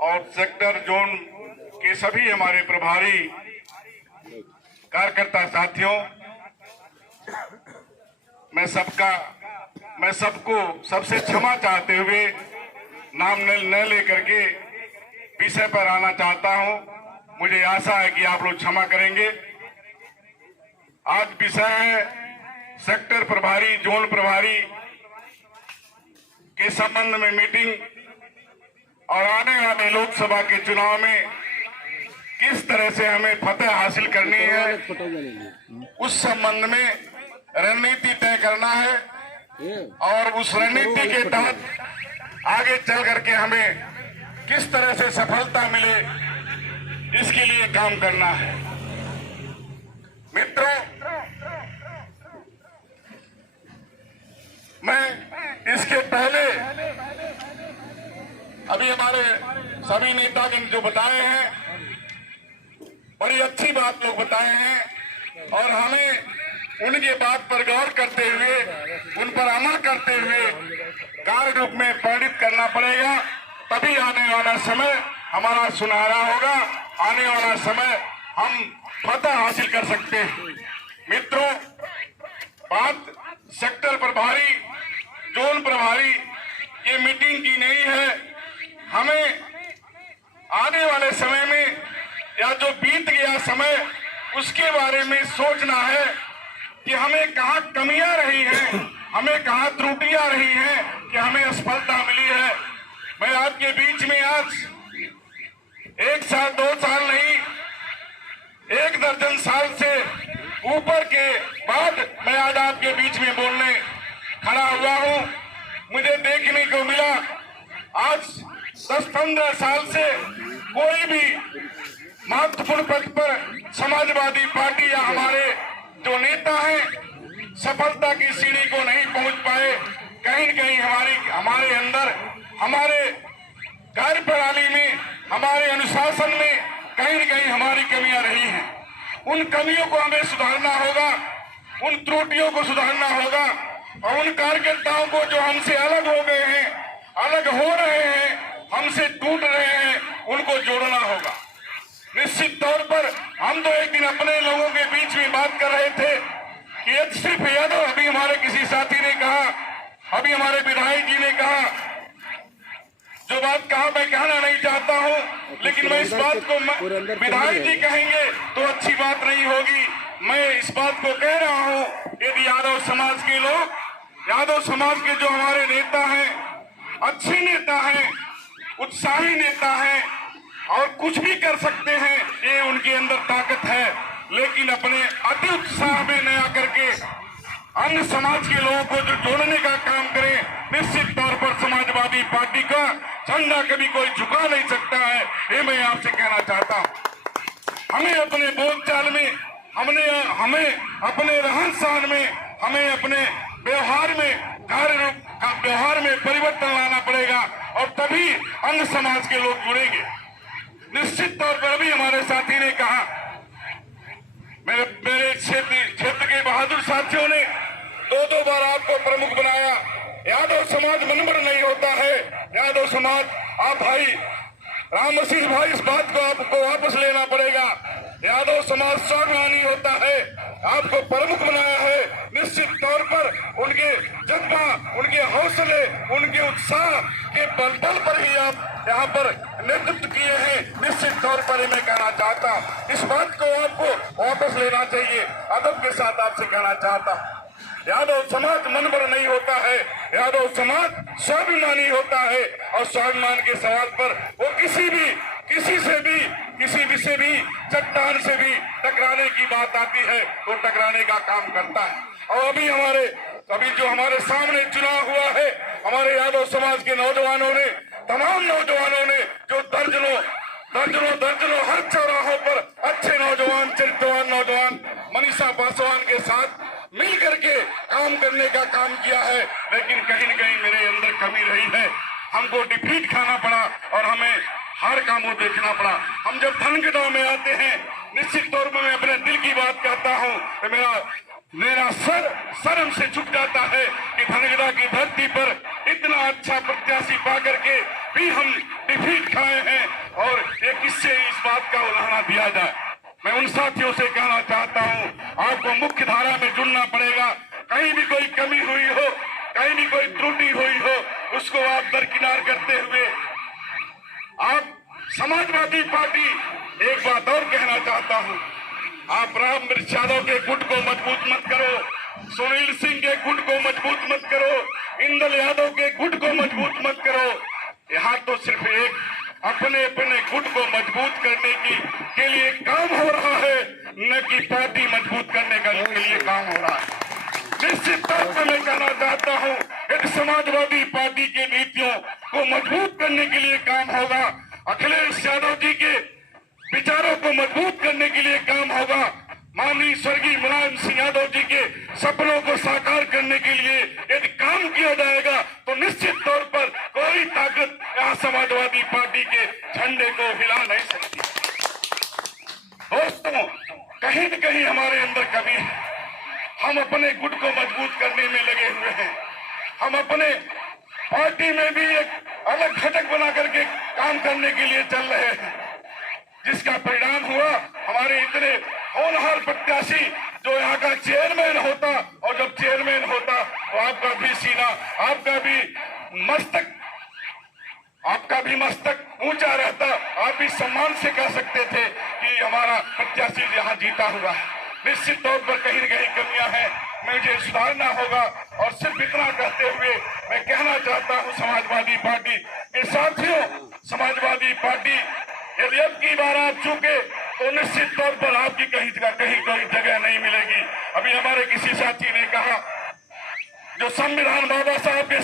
और sector zone के सभी हमारे प्रभारी कार्यकर्ता साथियों, मैं सबको सबसे क्षमा चाहते हुए नाम न लेकर के विषय पर आना चाहता हूं। मुझे आशा है कि आप लोग क्षमा करेंगे। आज विषय है सेक्टर प्रभारी, जोन प्रभारी के संबंध में मीटिंग और आने वाले लोकसभा के चुनाव में किस तरह से हमें फतह हासिल करनी है, उस संबंध में रणनीति तय करना है और उस रणनीति के तहत आगे चल करके हमें किस तरह से सफलता मिले, इसके लिए काम करना है। मित्रों, मैं इसके पहले अभी हमारे सभी नेता जो बताए हैं, बड़ी अच्छी बात लोग बताए हैं और हमें उनके बात पर गौर करते हुए, उन पर अमल करते हुए कार्य रूप में परिणित करना पड़ेगा। तभी आने वाला समय हमारा सुनहरा होगा, आने वाला समय हम फतह हासिल कर सकते हैं। मित्रों, बात सेक्टर प्रभारी, जोन प्रभारी ये मीटिंग की नहीं है। हमें आने वाले समय में या जो बीत गया समय, उसके बारे में सोचना है कि हमें कहाँ कमियां रही हैं, हमें कहाँ त्रुटियां रही हैं कि हमें असफलता मिली है। मैं आपके बीच में आज 1 साल 2 साल नहीं, 1 दर्जन साल से ऊपर के बाद मैं आज आपके बीच में बोलने खड़ा हुआ हूं। मुझे देखने को मिला आज 10-15 साल से कोई भी महत्वपूर्ण पद पर समाजवादी पार्टी या हमारे जो नेता हैं सफलता की सीढ़ी को नहीं पहुंच पाए। कहीं न कहीं हमारे अंदर, हमारे कार्यप्रणाली में, हमारे अनुशासन में कहीं न कहीं हमारी कमियां रही हैं। उन कमियों को हमें सुधारना होगा, उन त्रुटियों को सुधारना होगा और उन कार्यकर्ताओं को जो हमसे अलग हो गए हैं, अलग हो रहे हैं, हमसे टूट रहे हैं, उनको जोड़ना होगा। निश्चित तौर पर हम तो एक दिन अपने लोगों के बीच में बात कर रहे थे कि सिर्फ यादव, अभी हमारे किसी साथी ने कहा, अभी हमारे विधायक जी ने कहा, जो बात कहा मैं कहना नहीं चाहता हूं, लेकिन मैं इस बात को विधायक जी कहेंगे तो अच्छी बात नहीं होगी। मैं इस बात को कह रहा हूं, यदि यादव समाज के लोग, यादव समाज के जो हमारे नेता हैं, अच्छे नेता हैं, उत्साही नेता हैं और कुछ भी कर सकते हैं, ये उनके अंदर ताकत है, लेकिन अपने अति उत्साह में न आकर के अन्य समाज के लोगों को जो जोड़ने का काम करें, निश्चित तौर पर समाजवादी पार्टी का झंडा कभी कोई झुका नहीं सकता है। ये मैं आपसे कहना चाहता हूं। हमें अपने बोलचाल में, हमें अपने रहन सहन में, हमें अपने व्यवहार में, व्यवहार में परिवर्तन लाना पड़ेगा और तभी अन्य समाज के लोग जुड़ेंगे। निश्चित तौर पर अभी हमारे साथी ने कहा, मेरे क्षेत्र के बहादुर साथियों ने 2-2 बार आपको प्रमुख बनाया। यादव समाज मनबर नहीं होता है। यादव समाज, आप भाई राम आशीष भाई, इस बात को आपको वापस लेना पड़ेगा। यादव समाज स्वाभिमानी होता है, आपको प्रमुख बनाया है। निश्चित तौर पर उनके जज्बा, उनके हौसले, उनके उत्साह के बल पर ही आप यहाँ पर नेतृत्व किए हैं। निश्चित तौर पर मैं कहना चाहता, इस बात को आपको वापस लेना चाहिए। अदब के साथ आपसे कहना चाहता, यादव समाज मनबर नहीं होता है, यादव समाज स्वाभिमानी होता है और स्वाभिमान के सवाल पर वो किसी से भी चट्टान से भी टकराने की बात आती है तो टकराने का काम करता है। और अभी जो हमारे सामने चुनाव हुआ है, हमारे यादव समाज के नौजवानों ने, तमाम नौजवानों ने जो दर्जनों हर चौराहों पर अच्छे नौजवान, चरित्रवान नौजवान मनीषा पासवान के साथ मिल करके काम करने का काम किया है। लेकिन कहीं न कहीं मेरे अंदर कमी रही है, हमको डिफीट खाना पड़ा और हमें हार का मुंह देखना पड़ा। हम जब धन के दाव में आते हैं, निश्चित तौर पर मैं अपने दिल की बात कहता हूँ। मेरा मेरा सर शर्म से झुक जाता है कि धनगरा की धरती पर इतना अच्छा प्रत्याशी पा करके भी हम डिफीट खाए हैं और ये किससे इस बात का उदाहरण दिया जाए। मैं उन साथियों से कहना चाहता हूं, आपको मुख्य धारा में जुड़ना पड़ेगा। कहीं भी कोई कमी हुई हो, कहीं भी कोई त्रुटि हुई हो, उसको आप दरकिनार करते हुए आप समाजवादी पार्टी, एक बात और कहना चाहता हूं, आप राम वृक्ष यादव के गुट को मजबूत मत करो, सुनील सिंह के गुट को मजबूत मत करो, इंदल यादव के गुट को मजबूत मत करो। यहाँ तो सिर्फ एक अपने अपने गुट को मजबूत करने के लिए काम हो रहा है, न कि पार्टी मजबूत करने के लिए काम हो रहा है। निश्चित तौर पर मैं कहना चाहता हूँ, यदि समाजवादी पार्टी की नीतियों को मजबूत करने के लिए काम होगा, अखिलेश यादव जी के विचारों को मजबूत करने के लिए काम होगा, माननीय स्वर्गीय मुलायम सिंह यादव जी के सपनों को साकार करने के लिए यदि काम किया जाएगा, तो निश्चित तौर पर कोई ताकत यहाँ समाजवादी पार्टी के झंडे को हिला नहीं सकती। दोस्तों, कहीं न कहीं हमारे अंदर कमी है। हम अपने गुट को मजबूत करने में लगे हुए हैं। हम अपने पार्टी में भी एक अलग घटक बना करके काम करने के लिए चल रहे हैं, जिसका परिणाम हुआ हमारे इतने होनहार प्रत्याशी जो यहाँ का चेयरमैन होता, और जब चेयरमैन होता तो आपका भी सीना, आपका भी मस्तक ऊंचा रहता, आप भी सम्मान से कह सकते थे कि हमारा प्रत्याशी यहाँ जीता हुआ है। निश्चित तौर पर कहीं न कहीं कमियां हैं, मुझे सुधारना होगा। और सिर्फ इतना कहते हुए मैं कहना चाहता हूं समाजवादी पार्टी के साथियों, समाजवादी पार्टी यदि अब की बार आप चूके तो निश्चित तौर पर आपकी कहीं कोई जगह नहीं मिलेगी। अभी हमारे किसी साथी ने कहा, जो संविधान बाबा साहब के